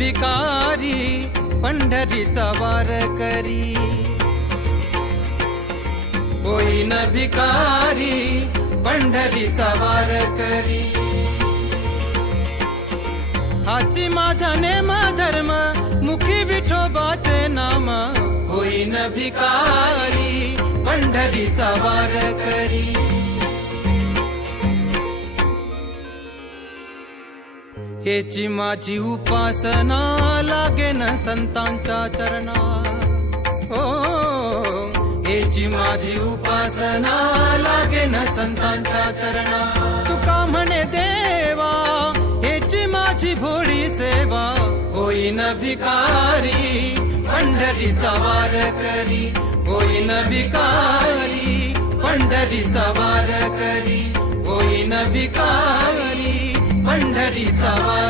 भिकारी पंढरीचा वार करी, होईन भिकारी पंढरीचा वार करी। हाची माझा नेम धर्म मुखी विठोबाचे नाम, होईन भिकारी पंढरीचा वार करी। हेची माझी उपासना लागेन संतांच्या चरणा, ओ हेची माझी उपासना लागेन संतांच्या चरणा। तुका म्हणे देवा हेची माझी भोळी सेवा, होईन भिकारी पंढरीचा वार करी, होईन भिकारी पंढरीचा वार करी, होईन भिकारी पंढरीचा वार